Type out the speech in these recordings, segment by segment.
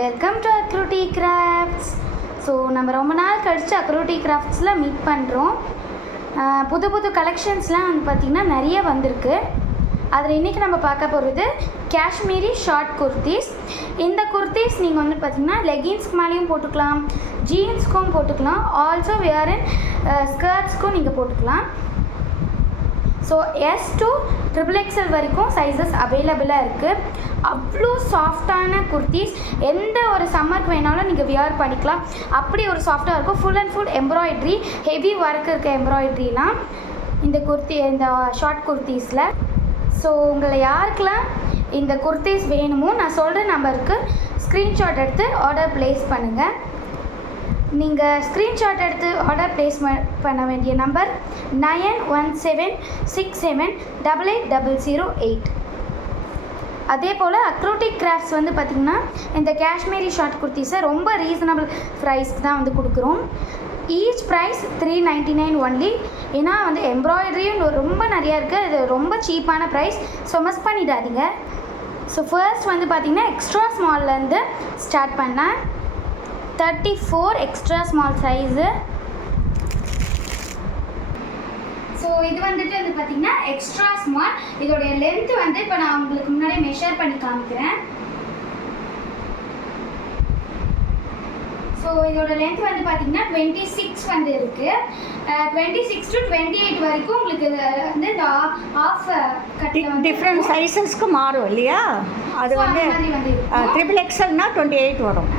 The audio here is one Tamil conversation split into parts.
Welcome to Akruti crafts. So நம்ம ரொம்ப நாள் கழித்து அக்ரூட்டி கிராஃப்ட்ஸில் மீட் பண்ணுறோம். புது புது கலெக்ஷன்ஸ்லாம் வந்து பார்த்திங்கன்னா நிறைய வந்திருக்கு. அதில் இன்றைக்கி நம்ம பார்க்க போகிறது காஷ்மீரி ஷார்ட் குர்த்திஸ். இந்த குர்த்திஸ் நீங்கள் வந்து பார்த்திங்கன்னா லெகின்ஸ்க்கு மேலேயும் போட்டுக்கலாம், ஜீன்ஸ்க்கும் போட்டுக்கலாம், ஆல்சோ வேர் இன் ஸ்கர்ட்ஸ்க்கும் நீங்கள் போட்டுக்கலாம். ஸோ எஸ் டு XXL வரைக்கும் சைஸஸ் அவைலபிளாக இருக்குது. அவ்வளோ சாஃப்டான குர்த்திஸ், எந்த ஒரு சம்மருக்கு வேணாலும் நீங்கள் வியர் பண்ணிக்கலாம். அப்படி ஒரு சாஃப்டாக இருக்கும். Full and full embroidery, heavy work இருக்க எம்ப்ராய்ட்ரிலாம் இந்த ஷார்ட் குர்த்திஸில். ஸோ உங்களை யாருக்கெல்லாம் இந்த குர்த்திஸ் வேணுமோ நான் சொல்கிற நம்பருக்கு ஸ்க்ரீன்ஷாட் எடுத்து ஆர்டர் ப்ளேஸ் பண்ணுங்கள். நீங்கள் ஸ்க்ரீன்ஷாட் எடுத்து ஆர்டர் ப்ளேஸ் பண்ண வேண்டிய நம்பர் 9176788008. அதே போல் அக்ரூட்டி கிராஃப்ட்ஸ் வந்து பார்த்திங்கன்னா இந்த காஷ்மீரி ஷார்ட் குர்த்திஸை ரொம்ப ரீசனபிள் ப்ரைஸ்க்கு தான் வந்து கொடுக்குறோம். Each price 399 only. ஏன்னா வந்து எம்ப்ராய்டரியும் ரொம்ப நிறையா இருக்குது. இது ரொம்ப சீப்பான ப்ரைஸ். ஸோ மிஸ் பண்ணிடாதீங்க. ஸோ ஃபர்ஸ்ட் வந்து பார்த்திங்கன்னா எக்ஸ்ட்ரா ஸ்மால்லேருந்து ஸ்டார்ட் பண்ணேன். 34 எக்ஸ்ட்ரா ஸ்மால் சைஸு. ஸோ இது வந்துட்டு வந்து பார்த்திங்கன்னா எக்ஸ்ட்ரா ஸ்மால். இதோடைய லென்த்து வந்து இப்போ நான் உங்களுக்கு முன்னாடி மெஷர் பண்ணி காமிக்கிறேன். ஸோ இதோட லென்த் வந்து பார்த்திங்கன்னா 26 வந்து இருக்குது. 26 to 28 வரைக்கும் உங்களுக்கு வந்து இந்த ஆஃப் கட்டில் டிஃப்ரெண்ட் சைஸஸ்க்கு மாறும் இல்லையா? அது வந்து XXLனா 28 வரும்.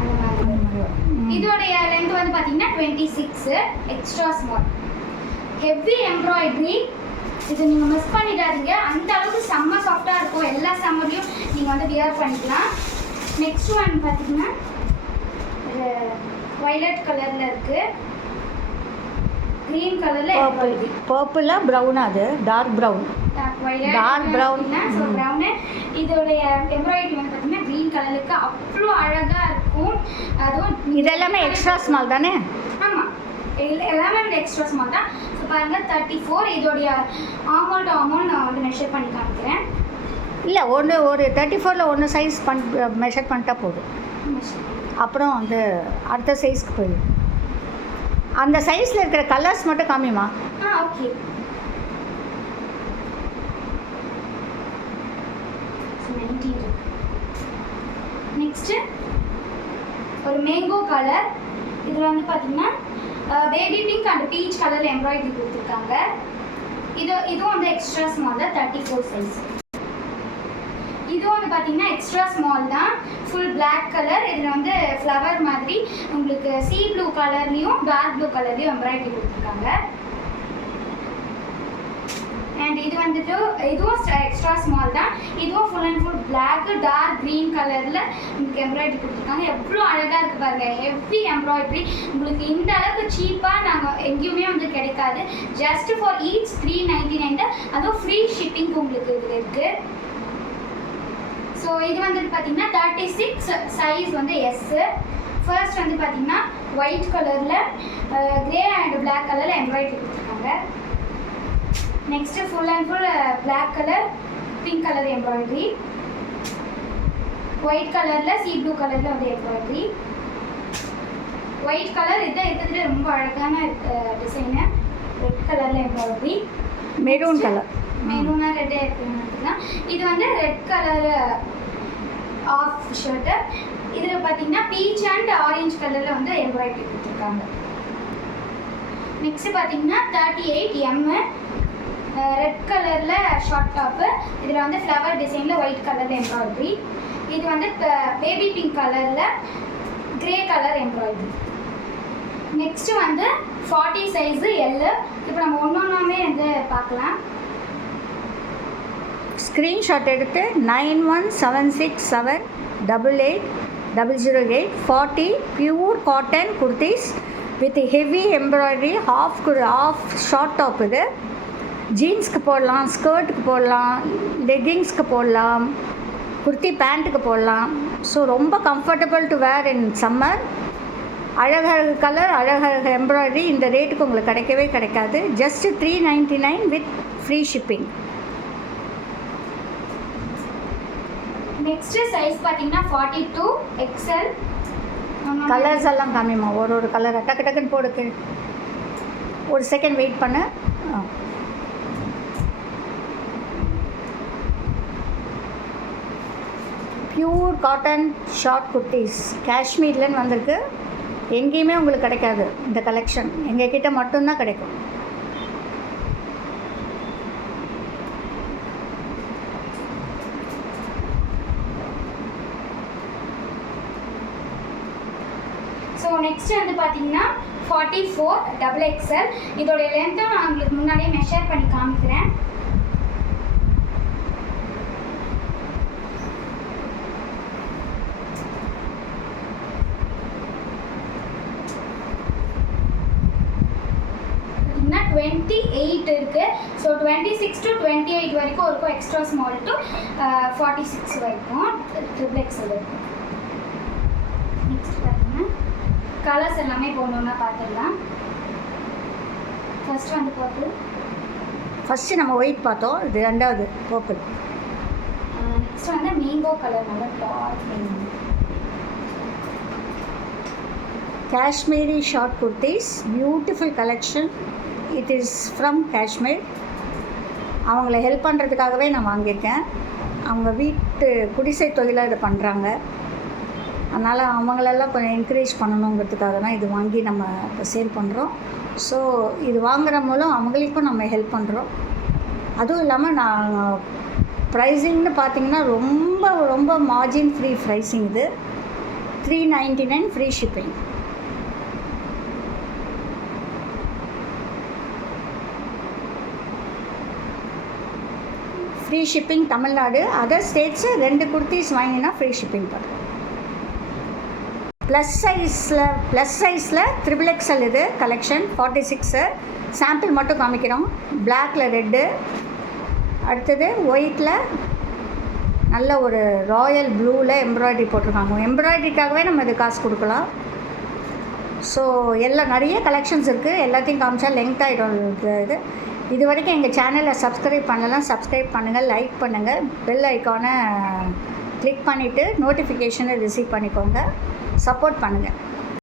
இதோடைய லென்த் வந்து பார்த்தீங்கன்னா 26 எக்ஸ்ட்ரா ஸ்மால். Heavy embroidery. இது நீங்கள் மிஸ் பண்ணிடாதீங்க. அந்த அளவுக்கு செம்ம சாஃப்டாக இருக்கும். எல்லா சம்மர்லையும் நீங்கள் வந்து வியர் பண்ணிக்கலாம். நெக்ஸ்ட் ஒன் பார்த்தீங்கன்னா வயலட் கலரில் இருக்குது, க்ரீன் கலரில் பர்பிளாக ப்ரௌனா, அது dark brown. Dark brown. So brown. இதோடைய எம்ப்ராய்டரி வந்து பார்த்தீங்கன்னா க்ரீன் கலருக்கு அவ்வளோ அழகாக இருக்கும். அதுவும் இதெல்லாமே எக்ஸ்ட்ரா ஸ்மால் தானே? ஆமாம், எல்லாமே வந்து எக்ஸ்ட்ரா ஸ்மால் தான். ஸோ பாருங்கள் 34. இதோடைய ஆமௌண்ட் நான் வந்து மெஷர் பண்ணி காமிக்கிறேன். இல்லை, ஒரு 34ல் ஒன்று சைஸ் மெஷர் பண்ணிட்டா போதும். அப்புறம் வந்து அடுத்த சைஸ்க்கு போயிடும். அந்த சைஸில் இருக்கிற கலர்ஸ் மட்டும் காமிமா. ஓகே. நெக்ஸ்ட்டு ஒரு மேங்கோ கலர். இதில் வந்து பார்த்தீங்கன்னா பேபி பிங்க் அண்ட் பீச் கலரில் எம்ப்ராய்டரி கொடுத்துருக்காங்க. இதுவும் வந்து எக்ஸ்ட்ரா ஸ்மால் தான், 34 சைஸ். இதுவும் வந்து பார்த்தீங்கன்னா எக்ஸ்ட்ரா ஸ்மால் தான், ஃபுல் பிளாக் கலர். இதில் வந்து ஃப்ளவர் மாதிரி உங்களுக்கு சீ ப்ளூ கலர்லேயும் டார்க் ப்ளூ கலர்லேயும் எம்ப்ராய்டரி கொடுத்துருக்காங்க. அண்ட் இது வந்துட்டு இதுவும் எக்ஸ்ட்ரா ஸ்மால் தான். இதுவும் full and full black dark green கலரில் உங்களுக்கு எம்ப்ராய்டரி கொடுத்துருக்காங்க. எவ்வளோ அழகாக இருக்குது பாருங்கள். Heavy embroidery. உங்களுக்கு இந்த அளவுக்கு சீப்பாக நாங்கள் எங்கேயுமே வந்து கிடைக்காது. ஜஸ்ட் ஃபார் ஈச் 399 தான். அதுவும் ஃப்ரீ ஷிப்பிங் உங்களுக்கு இதில் இருக்குது. ஸோ இது வந்துட்டு பார்த்தீங்கன்னா 36 சைஸ் வந்து எஸ்ஸு. ஃபர்ஸ்ட் வந்து பார்த்தீங்கன்னா ஒயிட் கலரில் கிரே அண்ட் பிளாக் கலரில் எம்ப்ராய்டரி கொடுத்துருக்காங்க. Next full and full black colour pink colour embroidery. White கலரில் சீ ப்ளூ கலரில் வந்து எம்ப்ராய்டரி. ஒயிட் கலர் இதான் இருக்கிறதுல ரொம்ப அழகான டிசைனு. ரெட் கலரில் எம்ப்ராய்டரி. Maroon colour. மெரூனா ரெட்டே எடுத்துக்கலாம். இது வந்து ரெட் கலர் ஆஃப் ஷர்ட்டு. இதில் பார்த்தீங்கன்னா பீச் அண்ட் ஆரஞ்சு கலரில் வந்து எம்ப்ராய்டரி கொடுத்துருக்காங்க. நெக்ஸ்ட்டு பார்த்தீங்கன்னா 38M ரெட் கலரில் ஷார்ட் டாப்பு. இதில் வந்து ஃப்ளவர் டிசைனில் ஒயிட் கலரில் எம்ப்ராய்டரி. இது வந்து பேபி பிங்க் கலரில் கிரே கலர் எம்ப்ராய்டரி. நெக்ஸ்ட்டு வந்து 40 சைஸு எல்லு. இப்போ நம்ம ஒன்றுமே வந்து பார்க்கலாம். ஸ்க்ரீன்ஷாட் எடுத்து 9176788008 40 pure cotton kurtis with heavy embroidery. Off short top. இது ஜீன்ஸ்க்கு போடலாம், ஸ்கர்ட்டுக்கு போடலாம், லெகிங்ஸ்க்கு போடலாம், குர்த்தி பேண்ட்டுக்கு போடலாம். ஸோ ரொம்ப comfortable to wear in summer. அழகழகு கலர், அழகழகு எம்ப்ராய்டரி. இந்த ரேட்டுக்கு உங்களுக்கு கிடைக்கவே கிடைக்காது. Just 399 with free shipping. Next size பார்த்தீங்கன்னா 42 XL. கலர்ஸ் எல்லாம் காமிமா, ஒரு கலரை டக்கு டக்குன்னு போடுக்கு. ஒரு செகண்ட் வெயிட் பண்ணு. பியூர் காட்டன் ஷார்ட் குர்த்திஸ் காஷ்மீர்லன்னு வந்திருக்கு. எங்கேயுமே உங்களுக்கு கிடைக்காது இந்த கலெக்ஷன், எங்கள் கிட்ட மட்டும்தான் கிடைக்கும். ஸோ நெக்ஸ்ட் வந்து பார்த்தீங்கன்னா 44 XXL. இதோடைய லென்த்தும் நான் உங்களுக்கு முன்னாடியே மெஷர் பண்ணி காமிக்கிறேன். பார்த்தீங்கன்னா 28 இருக்குது. ஸோ 26 to 28 வரைக்கும் இருக்கும். எக்ஸ்ட்ரா ஸ்மால் டு 46 வரைக்கும் XXL இருக்கும். நெக்ஸ்ட் பார்த்தீங்கன்னா கலர்ஸ் எல்லாமே போடணுன்னா பார்த்துடலாம். ஃபர்ஸ்ட் வந்து பர்பிள். ஃபஸ்ட்டு நம்ம ஒயிட் பார்த்தோம், இது ரெண்டாவது பர்பிள். நெக்ஸ்ட் வந்து மேங்கோ கலர், நல்ல dark mango. Kashmiri short kurtis, beautiful collection. It is from Kashmir. அவங்கள ஹெல்ப் பண்ணுறதுக்காகவே நான் வாங்கியிருக்கேன். அவங்க வீட்டு குடிசை தொழிலாக இதை பண்ணுறாங்க. அதனால் அவங்களெல்லாம் கொஞ்சம் என்கரேஜ் பண்ணணுங்கிறதுக்காக தான் இது வாங்கி நம்ம இப்போ சேல் பண்ணுறோம். ஸோ இது வாங்குகிற மூலம் அவங்களுக்கும் நம்ம ஹெல்ப் பண்ணுறோம். அதுவும் இல்லாமல் நான் ப்ரைஸிங்னு பார்த்திங்கன்னா ரொம்ப ரொம்ப மார்ஜின் ஃப்ரீ ப்ரைஸிங். இது 399 free shipping. Free shipping Tamil Nadu. Other States 2 kurtis வாங்கினா ஃப்ரீ ஷிப்பிங் பண்ணுறோம். ப்ளஸ் சைஸில் XXL இது கலெக்ஷன் 46. சாம்பிள் மட்டும் காமிக்கிறோம். பிளாக்கில் ரெட்டு, அடுத்தது ஒயிட்டில் நல்ல ஒரு ராயல் ப்ளூவில் எம்ப்ராய்டரி போட்டிருக்காங்க. எம்ப்ராய்டரிக்காகவே நம்ம இது காசு கொடுக்கலாம். ஸோ எல்லாம் நிறைய கலெக்ஷன்ஸ் இருக்குது. எல்லாத்தையும் காமிச்சா லெங்க் ஆகிடும் இது வரைக்கும் எங்கள் சேனலை சப்ஸ்கிரைப் பண்ணலாம், சப்ஸ்கிரைப் பண்ணுங்கள், லைக் பண்ணுங்கள், பெல் ஐக்கானை கிளிக் பண்ணிவிட்டு நோட்டிஃபிகேஷனை ரிசீவ் பண்ணிக்கோங்க. சப்போர்ட் பண்ணுங்கள்.